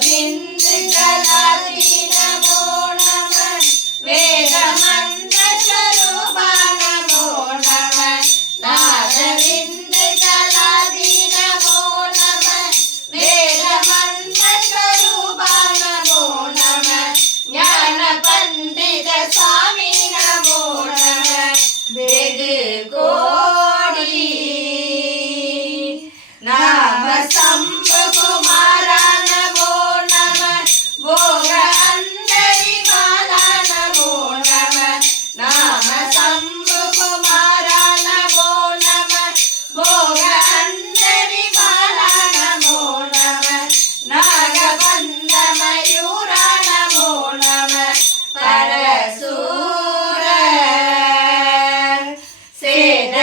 Govind.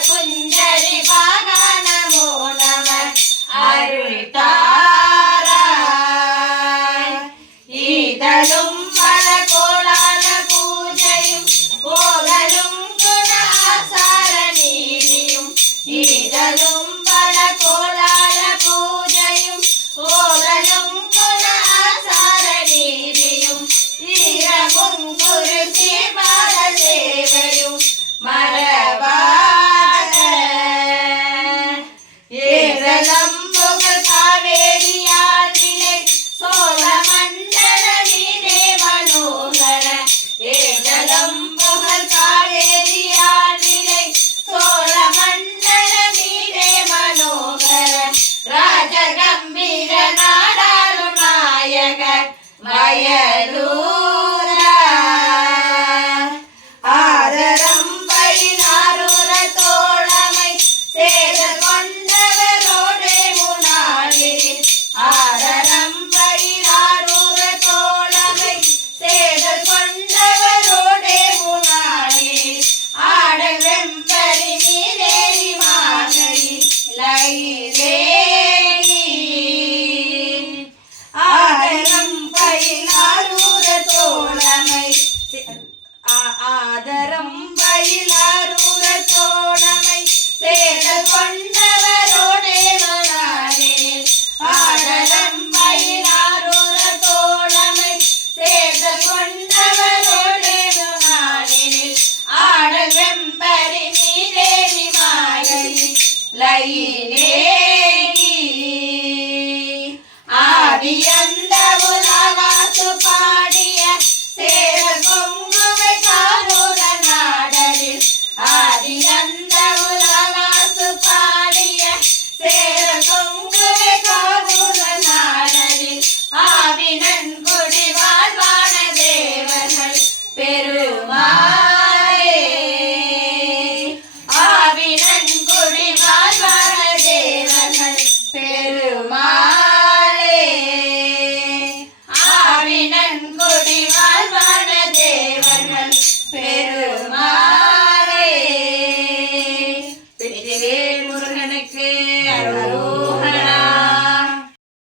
കൊഞ്ചരി പാക Ryan. Who- Laís.